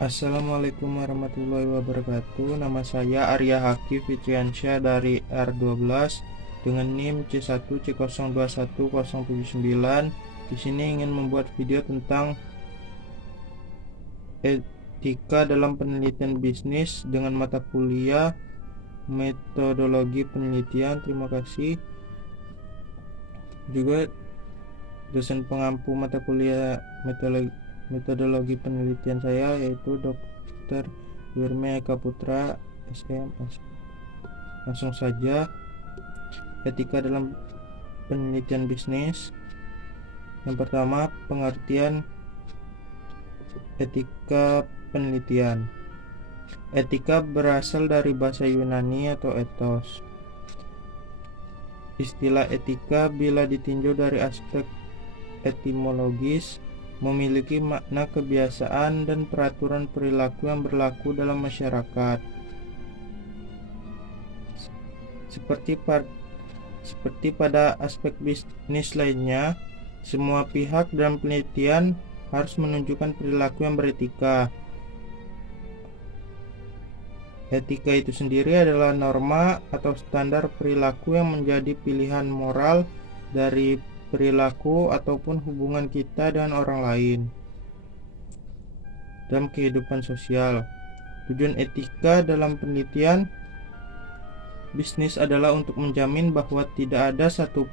Assalamualaikum warahmatullahi wabarakatuh. Nama saya Arya Haki Fitriansyah dari R12 dengan NIM C1C021079. Di sini ingin membuat video tentang etika dalam penelitian bisnis dengan mata kuliah metodologi penelitian. Terima kasih. Juga dosen pengampu mata kuliah metodologi penelitian saya yaitu Dr. Wirme Eka Putra SKMS. Langsung saja, etika dalam penelitian bisnis. Yang pertama, pengertian etika penelitian. Etika berasal dari bahasa Yunani atau ethos. Istilah etika bila ditinjau dari aspek etimologis memiliki makna kebiasaan dan peraturan perilaku yang berlaku dalam masyarakat. Seperti pada aspek bisnis lainnya, semua pihak dalam penelitian harus menunjukkan perilaku yang beretika. Etika itu sendiri adalah norma atau standar perilaku yang menjadi pilihan moral dari perilaku ataupun hubungan kita dengan orang lain dalam kehidupan sosial. Tujuan etika dalam penelitian bisnis adalah untuk menjamin bahwa tidak ada satu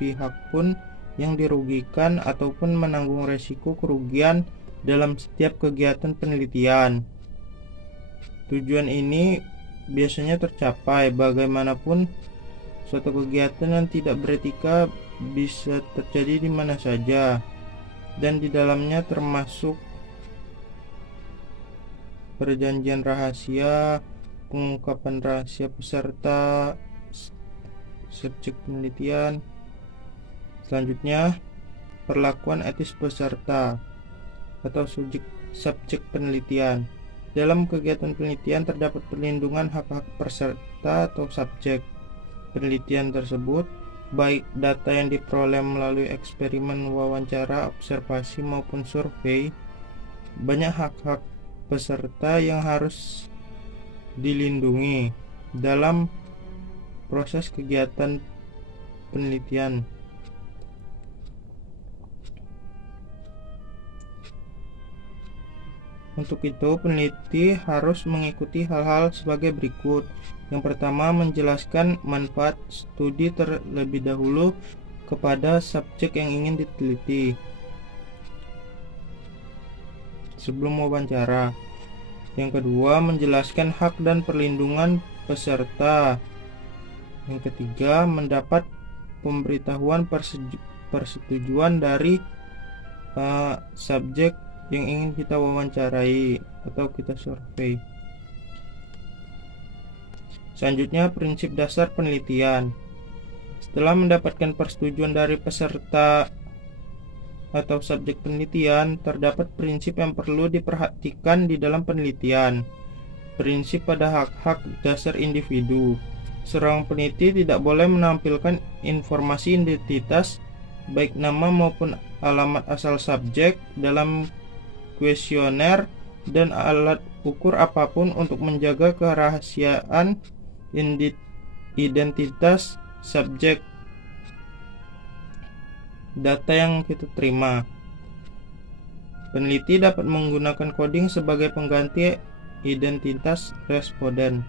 pihak pun yang dirugikan ataupun menanggung resiko kerugian dalam setiap kegiatan penelitian. Tujuan ini biasanya tercapai bagaimanapun suatu kegiatan yang tidak beretika bisa terjadi di mana saja, dan di dalamnya termasuk perjanjian rahasia, pengungkapan rahasia peserta, subjek penelitian. Selanjutnya, perlakuan etis peserta atau subjek penelitian. Dalam kegiatan penelitian terdapat perlindungan hak-hak peserta atau subjek penelitian tersebut, baik data yang diperoleh melalui eksperimen, wawancara, observasi maupun survei. Banyak hak-hak peserta yang harus dilindungi dalam proses kegiatan penelitian. Untuk itu, peneliti harus mengikuti hal-hal sebagai berikut. Yang pertama, menjelaskan manfaat studi terlebih dahulu kepada subjek yang ingin diteliti sebelum wawancara. Yang kedua, menjelaskan hak dan perlindungan peserta. Yang ketiga, mendapat pemberitahuan persetujuan dari subjek yang ingin kita wawancarai atau kita survei. Selanjutnya, prinsip dasar penelitian. Setelah mendapatkan persetujuan dari peserta atau subjek penelitian, terdapat prinsip yang perlu diperhatikan di dalam penelitian. Prinsip pada hak-hak dasar individu. Seorang peneliti tidak boleh menampilkan informasi identitas, baik nama maupun alamat asal subjek, dalam kuesioner dan alat ukur apapun untuk menjaga kerahasiaan identitas subjek data yang kita terima. Peneliti dapat menggunakan coding sebagai pengganti identitas responden.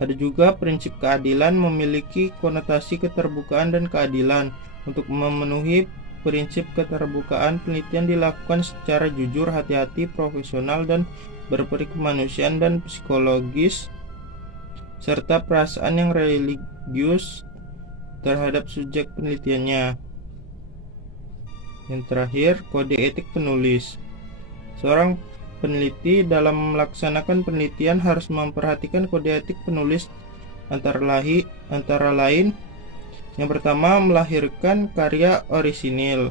Ada juga prinsip keadilan, memiliki konotasi keterbukaan dan keadilan. Untuk memenuhi prinsip keterbukaan, penelitian dilakukan secara jujur, hati-hati, profesional, dan berperikemanusiaan dan psikologis, serta perasaan yang religius terhadap subjek penelitiannya. Yang terakhir, kode etik penulis. Seorang peneliti dalam melaksanakan penelitian harus memperhatikan kode etik penulis antara lain. Yang pertama, melahirkan karya orisinil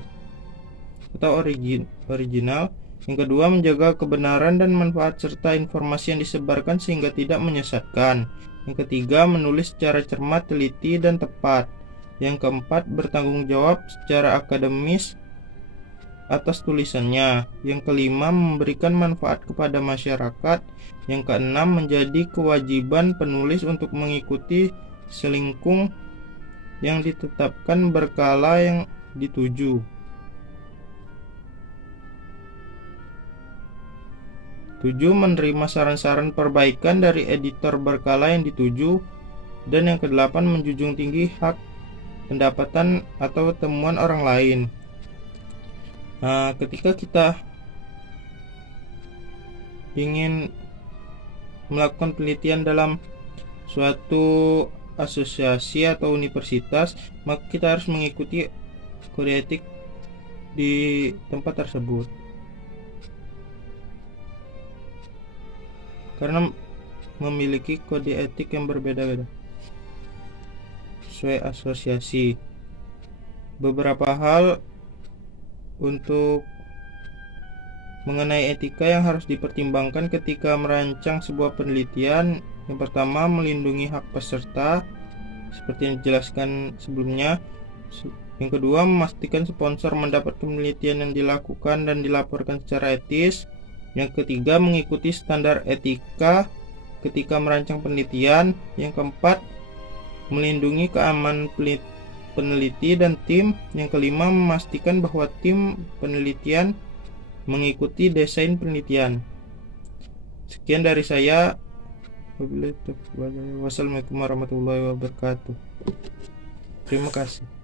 atau original. Yang kedua, menjaga kebenaran dan manfaat serta informasi yang disebarkan sehingga tidak menyesatkan. Yang ketiga, menulis secara cermat, teliti, dan tepat. Yang keempat, bertanggung jawab secara akademis atas tulisannya. Yang kelima, memberikan manfaat kepada masyarakat. Yang keenam, menjadi kewajiban penulis untuk mengikuti selingkung yang ditetapkan berkala yang dituju. 7. Menerima saran-saran perbaikan dari editor berkala yang dituju. Dan yang kedelapan, menjunjung tinggi hak pendapatan atau temuan orang lain. Nah, ketika kita ingin melakukan penelitian dalam suatu asosiasi atau universitas, maka kita harus mengikuti kode etik di tempat tersebut. Karena memiliki kode etik yang berbeda-beda sesuai asosiasi. Beberapa hal untuk mengenai etika yang harus dipertimbangkan ketika merancang sebuah penelitian. Yang pertama, melindungi hak peserta seperti yang dijelaskan sebelumnya. Yang kedua, memastikan sponsor mendapat penelitian yang dilakukan dan dilaporkan secara etis. Yang ketiga, mengikuti standar etika ketika merancang penelitian. Yang keempat, melindungi keamanan peneliti dan tim. Yang kelima, memastikan bahwa tim penelitian mengikuti desain penelitian. Sekian dari saya. Wassalamualaikum warahmatullahi wabarakatuh. Terima kasih.